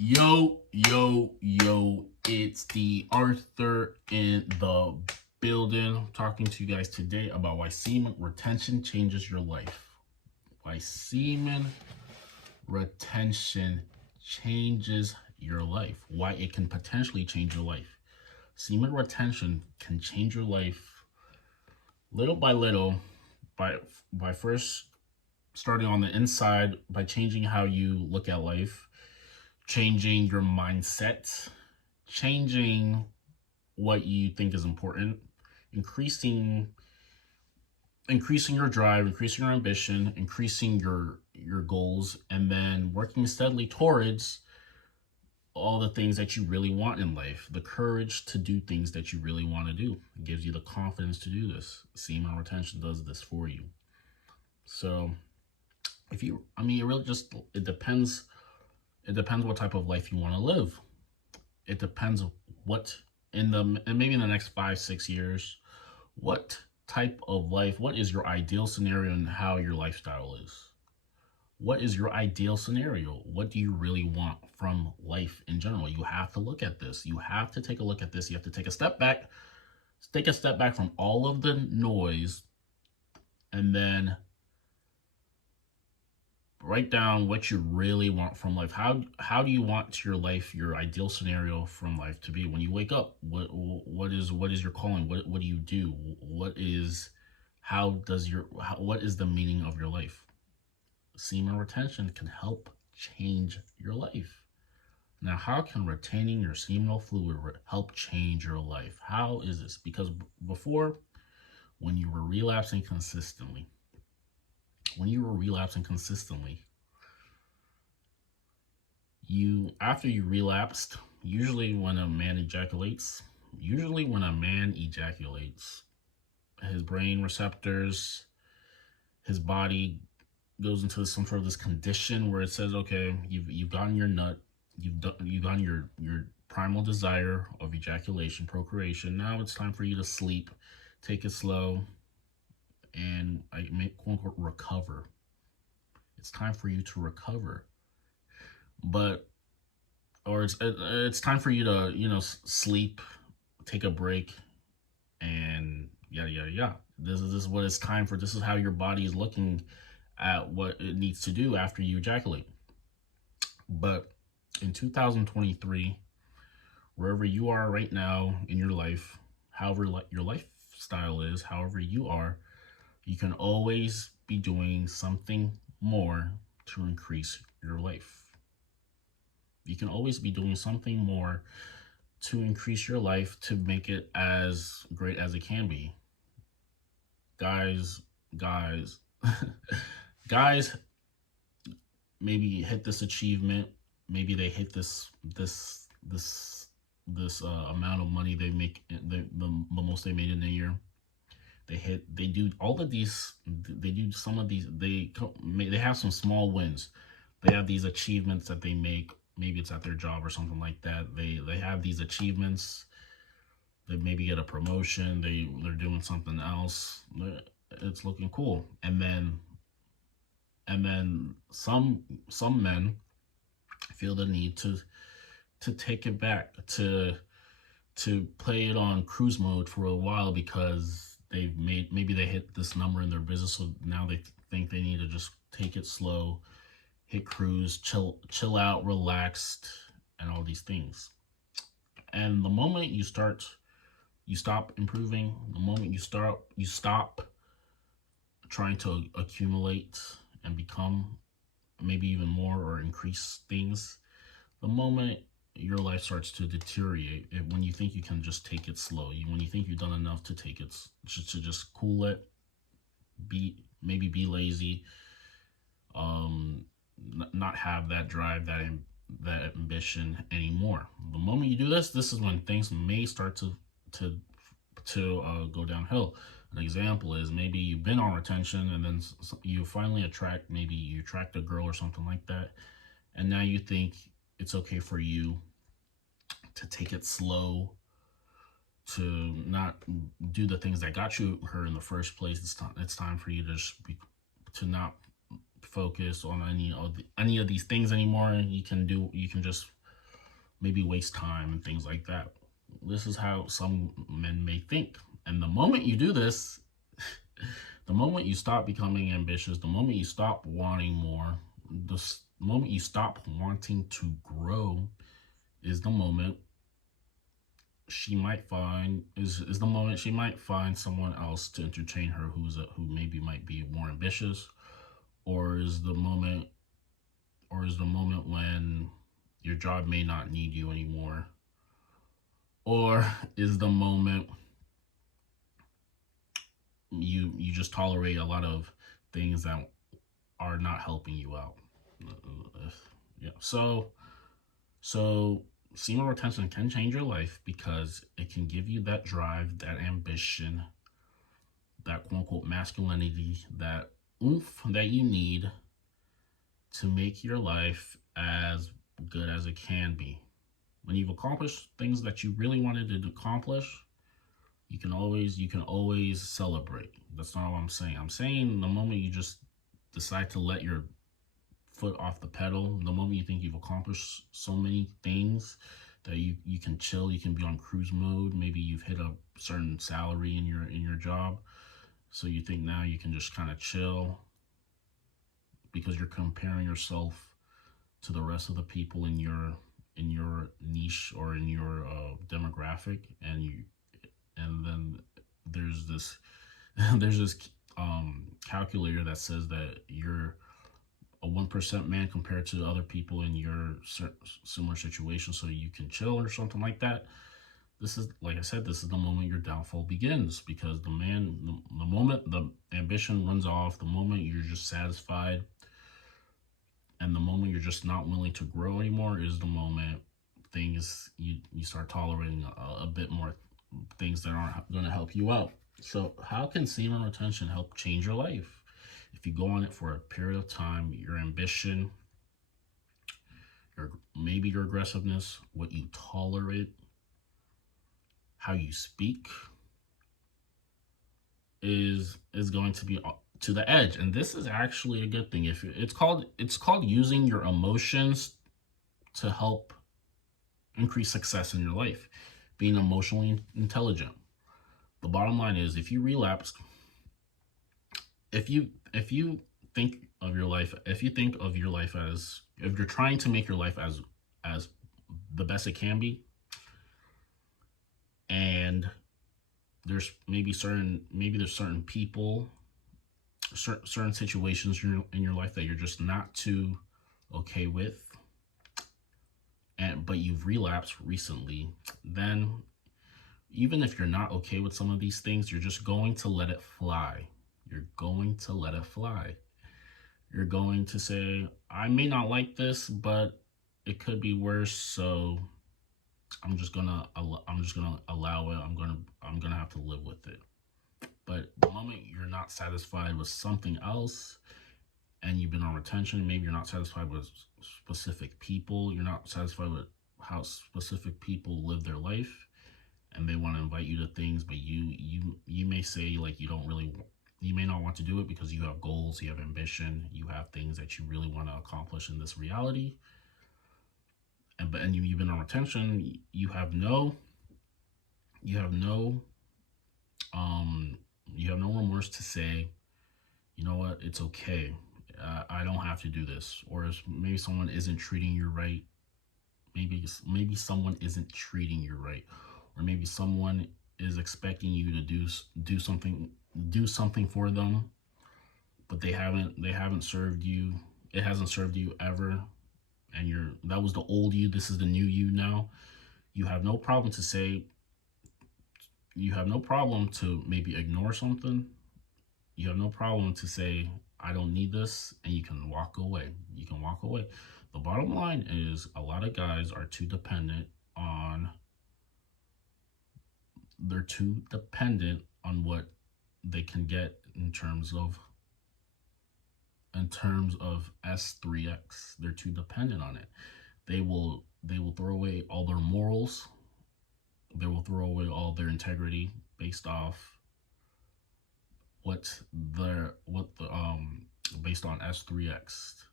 Yo, it's D.Arthur in the building, talking to you guys today about why semen retention changes your life. Why semen retention changes your life. Why it can potentially change your life. Semen retention can change your life little by little by first starting on the inside by changing how you look at life, changing your mindset, changing what you think is important, increasing your drive, increasing your ambition, increasing your goals, and then working steadily towards all the things that you really want in life, the courage to do things that you really want to do. It gives you the confidence to do this. Semen retention does this for you. So if you, it really just, it depends what type of life you want to live. It depends what and maybe in the next 5-6 years, what type of life, what is your ideal scenario and how your lifestyle is. What is your ideal scenario? What do you really want from life in general? You have to look at this. You have to take a look at this. You have to take a step back from all of the noise, and then write down what you really want from life. How do you want your life, your ideal scenario from life to be? When you wake up, what is your calling? What do you do? What is the meaning of your life? Semen retention can help change your life. Now, how can retaining your seminal fluid help change your life? How is this? Because before, when you were relapsing consistently, after you relapsed, usually when a man ejaculates, his brain receptors, his body goes into some sort of this condition where it says, okay, you've gotten your nut, you've gotten your primal desire of ejaculation, procreation. Now it's time for you to sleep, take it slow, and quote unquote recover. It's time for you to recover, it's time for you to sleep, take a break, and yada yada yada. This is what it's time for. This is how your body is looking at what it needs to do after you ejaculate. But in 2023, wherever you are right now in your life, however your lifestyle is, however you are, you can always be doing something more to increase your life. You can always be doing something more to increase your life, to make it as great as it can be. Guys maybe hit this achievement, maybe they hit this amount of money they make, the most they made in a year. They do all of these, they do some of these, they have some small wins. They have these achievements that they make, maybe it's at their job or something like that. They have these achievements, they maybe get a promotion, they're doing something else, it's looking cool. And then some men feel the need to take it back, to play it on cruise mode for a while, because maybe they hit this number in their business, so now they think they need to just take it slow, hit cruise, chill out, relaxed, and all these things. And the moment you stop improving, the moment you stop trying to accumulate and become maybe even more or increase things, the moment your life starts to deteriorate, when you think you can just take it slow, when you think you've done enough to take it, to just cool it, maybe be lazy, not have that drive, that ambition anymore. The moment you do this is when things may start to go downhill. An example is, maybe you've been on retention, and then you finally attract a girl or something like that, and now you think it's okay for you to take it slow, to not do the things that got you her in the first place. It's time for you to not focus on any of these things anymore. You can just maybe waste time and things like that. This is how some men may think. And the moment you do this, the moment you stop becoming ambitious, the moment you stop wanting more, the moment you stop wanting to grow is the moment she might find is the moment she might find someone else to entertain her who maybe might be more ambitious, or is the moment when your job may not need you anymore, or is the moment you just tolerate a lot of things that are not helping you out. Yeah. So semen retention can change your life because it can give you that drive, that ambition, that quote unquote masculinity, that oomph that you need to make your life as good as it can be. When you've accomplished things that you really wanted to accomplish, you can always celebrate. That's not what I'm saying. I'm saying the moment you just decide to let your foot off the pedal, the moment you think you've accomplished so many things that you can chill, you can be on cruise mode. Maybe you've hit a certain salary in your job, so you think now you can just kind of chill because you're comparing yourself to the rest of the people in your niche or in your demographic, and then there's this there's this calculator that says that you're a 1% man compared to other people in your similar situation, so you can chill or something like that. This is, like I said, this is the moment your downfall begins, because the moment the ambition runs off, the moment you're just satisfied, and the moment you're just not willing to grow anymore is the moment you start tolerating a bit more things that aren't going to help you out. So how can semen retention help change your life? If you go on it for a period of time, your ambition, maybe your aggressiveness, what you tolerate, how you speak is going to be to the edge. And this is actually a good thing. If it's called using your emotions to help increase success in your life, being emotionally intelligent. The bottom line is, if you relapse, if you think of your life, if you're trying to make your life as the best it can be, and there's certain people, certain situations in your life that you're just not too okay with, but you've relapsed recently, then even if you're not okay with some of these things, you're just going to let it fly. You're going to let it fly. You're going to say, I may not like this, but it could be worse, so I'm just gonna allow it. I'm gonna have to live with it. But the moment you're not satisfied with something else, and you've been on retention, maybe you're not satisfied with specific people, you're not satisfied with how specific people live their life, and they want to invite you to things, but you may say, like, you may not want to do it because you have goals, you have ambition, you have things that you really want to accomplish in this reality, and you've been on retention. You have no remorse to say, you know what, it's okay. I don't have to do this. Or if maybe someone isn't treating you right, maybe someone isn't treating you right, or maybe someone is expecting you to do something for them, but they haven't served you. It hasn't served you ever, and that was the old you. This is the new you now. You have no problem to say. You have no problem to maybe ignore something. You have no problem to say, I don't need this, and you can walk away. You can walk away. The bottom line is, a lot of guys are too dependent on what they can get in terms of S3X. They're too dependent on it. They will throw away all their morals. They will throw away all their integrity based off based on S3X,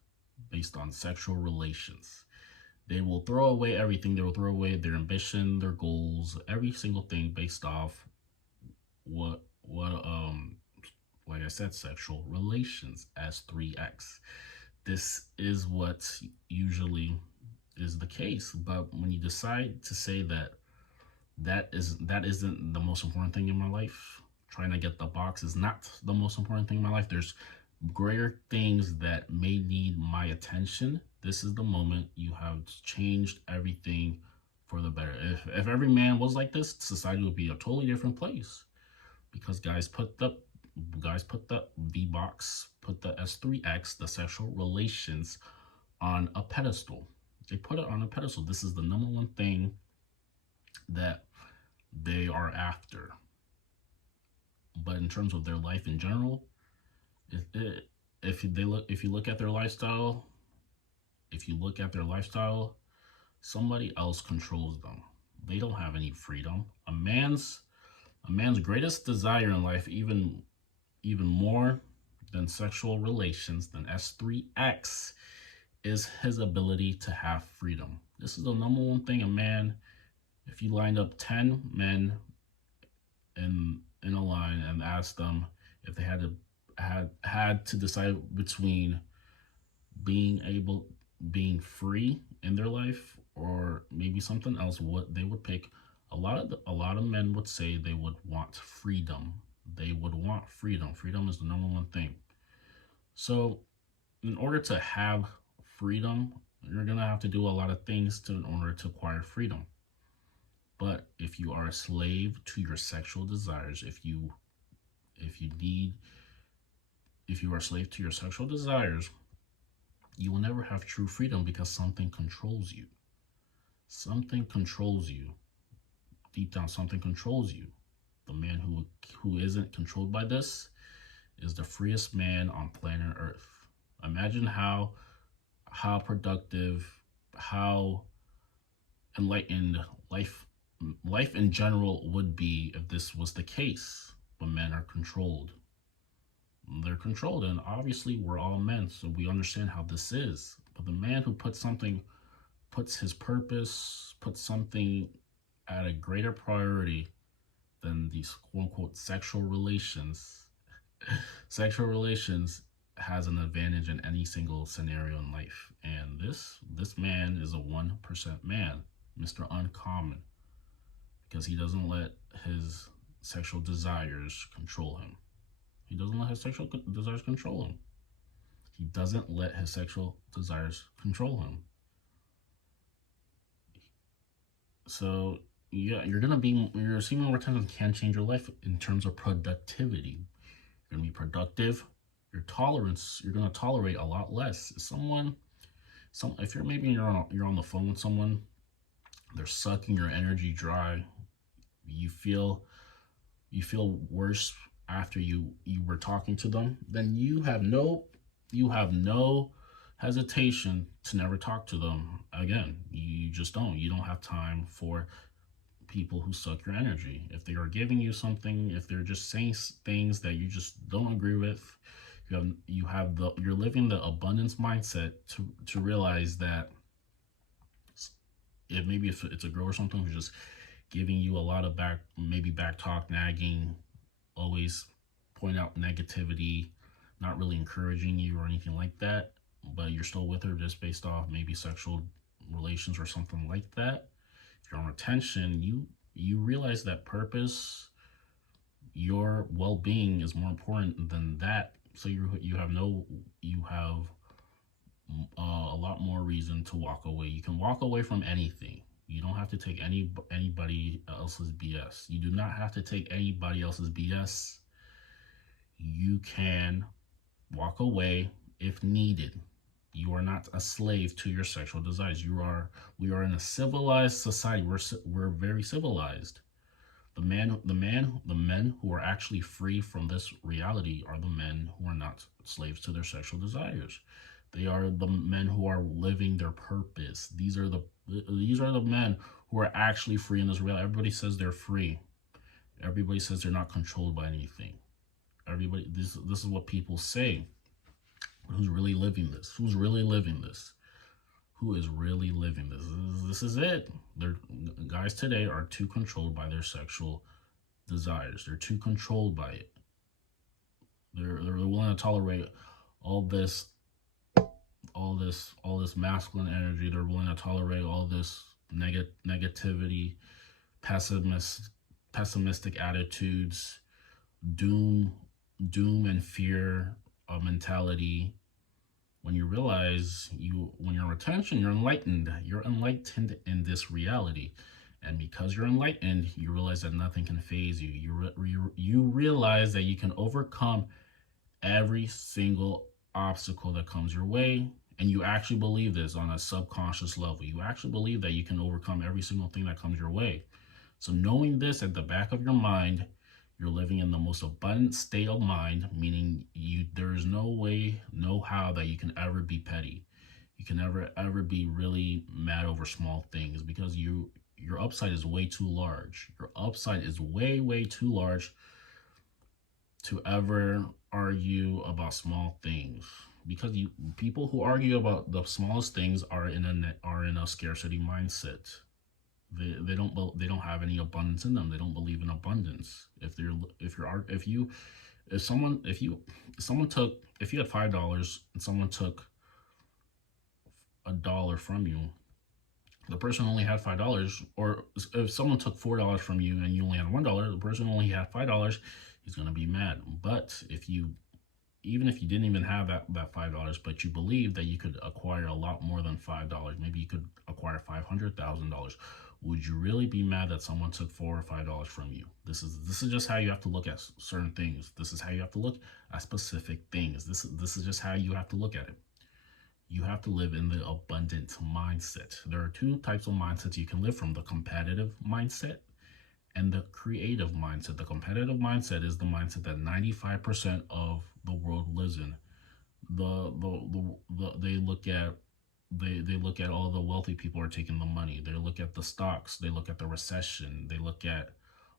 based on sexual relations. They will throw away everything. They will throw away their ambition, their goals, every single thing based off what like I said, sexual relations as 3x. This is what usually is the case. But when you decide to say that that isn't the most important thing in my life, trying to get the box is not the most important thing in my life. There's greater things that may need my attention. This is the moment you have changed everything for the better. If every man was like this, society would be a totally different place, because guys put the V box, put the S3X, the sexual relations, on a pedestal. They put it on a pedestal. This is the number one thing that they are after. But in terms of their life in general, if you look at their lifestyle, somebody else controls them. They don't have any freedom. A man's greatest desire in life, even more than sexual relations, than S3X, is his ability to have freedom. This is the number one thing a man, if you lined up 10 men in a line and asked them if they had to decide between being free in their life or maybe something else, what they would pick, a lot of men would say they would want freedom. They would want freedom. Freedom is the number one thing. So in order to have freedom, you're gonna have to do a lot of things in order to acquire freedom. But if you are a slave to your sexual desires, if you are a slave to your sexual desires, you will never have true freedom, because something controls you. Something controls you. Deep down, something controls you. The man who isn't controlled by this is the freest man on planet Earth. Imagine how productive, how enlightened life in general would be if this was the case. But men are controlled. They're controlled, and obviously we're all men, so we understand how this is. But the man who puts his purpose, puts something at a greater priority than these quote unquote sexual relations, sexual relations has an advantage in any single scenario in life. And this man is a 1% man, Mr. Uncommon, because he doesn't let his sexual desires control him. He doesn't let his sexual desires control him. He doesn't let his sexual desires control him. So yeah, your semen retention can change your life in terms of productivity. You're gonna be productive. You're gonna tolerate a lot less. If you're on the phone with someone, they're sucking your energy dry. You feel worse after you were talking to them, then you have no hesitation to never talk to them again. You just don't. You don't have time for people who suck your energy. If they are giving you something, if they're just saying things that you just don't agree with, you're living the abundance mindset to realize that if it's a girl or something who's just giving you a lot of back talk, nagging, always point out negativity, not really encouraging you or anything like that, but you're still with her just based off maybe sexual relations or something like that. If you're on retention, you realize that purpose, your well-being is more important than that. So you have a lot more reason to walk away. You can walk away from anything. You don't have to take anybody else's BS. You do not have to take anybody else's BS. You can walk away if needed. You are not a slave to your sexual desires. We are in a civilized society. We're very civilized. The men who are actually free from this reality are the men who are not slaves to their sexual desires. They are the men who are living their purpose. These are the men who are actually free in this reality. Everybody says they're free. Everybody says they're not controlled by anything. This is what people say. Who's really living this? who is really living this. This is it. Guys today are too controlled by their sexual desires. They're too controlled by it. They're willing to tolerate all this masculine energy. They're willing to tolerate all this negativity, pessimistic attitudes, doom and fear mentality. When you realize when you're attention, you're enlightened. You're enlightened in this reality. And because you're enlightened, you realize that nothing can faze you. You realize that you can overcome every single obstacle that comes your way. And you actually believe this on a subconscious level. You actually believe that you can overcome every single thing that comes your way. So knowing this at the back of your mind, you're living in the most abundant state of mind, meaning there is no way, no how that you can ever be petty. You can ever be really mad over small things, because your upside is way too large. Your upside is way too large to ever argue about small things, because people who argue about the smallest things are in a scarcity mindset. They don't have any abundance in them. They don't believe in abundance. If you had $5 and someone took $1 from you, the person only had $5. Or if someone took $4 from you and you only had $1, the person only had $5. He's gonna be mad. But even if you didn't even have that $5, but you believe that you could acquire a lot more than $5, maybe you could acquire $500,000. Would you really be mad that someone took $4 or $5 from you? This is just how you have to look at certain things. This is how you have to look at specific things. This is just how you have to look at it. You have to live in the abundant mindset. There are two types of mindsets you can live from: the competitive mindset and the creative mindset. The competitive mindset is the mindset that 95% of the world lives in. They look at all the wealthy people are taking the money. They look at the stocks. They look at the recession. They look at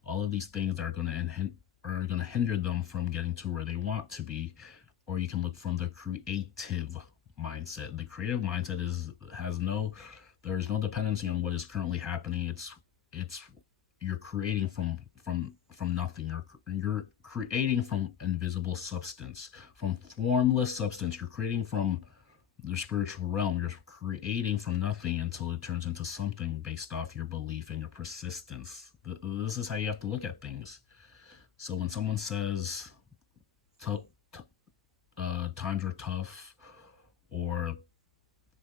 all of these things that are going to hinder them from getting to where they want to be. Or you can look from the creative mindset. The creative mindset there is no dependency on what is currently happening. It's you're creating from nothing. You're creating from invisible substance, from formless substance. You're creating from the spiritual realm. You're creating from nothing until it turns into something based off your belief and your persistence. This is how you have to look at things. So when someone says times are tough, or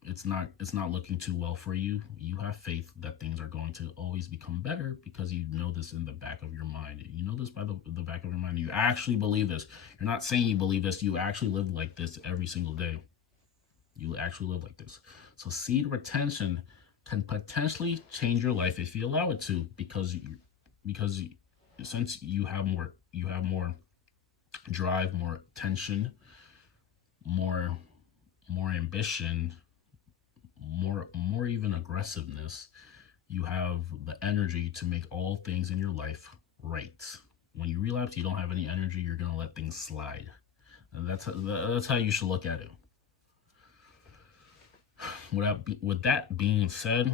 it's not looking too well for you, you have faith that things are going to always become better, because you know this in the back of your mind. You know this by the back of your mind. You actually believe this. You're not saying you believe this. You actually live like this every single day. You actually live like this. So seed retention can potentially change your life if you allow it to, because since you have more drive, more attention, more ambition, more even aggressiveness. You have the energy to make all things in your life right. When you relapse, you don't have any energy. You're gonna let things slide. And that's how you should look at it. With that being said,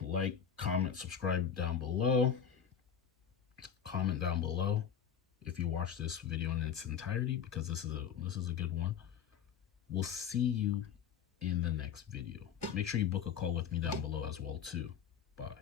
like, comment, subscribe down below. Comment down below if you watch this video in its entirety, because this is a good one. We'll see you in the next video. Make sure you book a call with me down below as well too. Bye.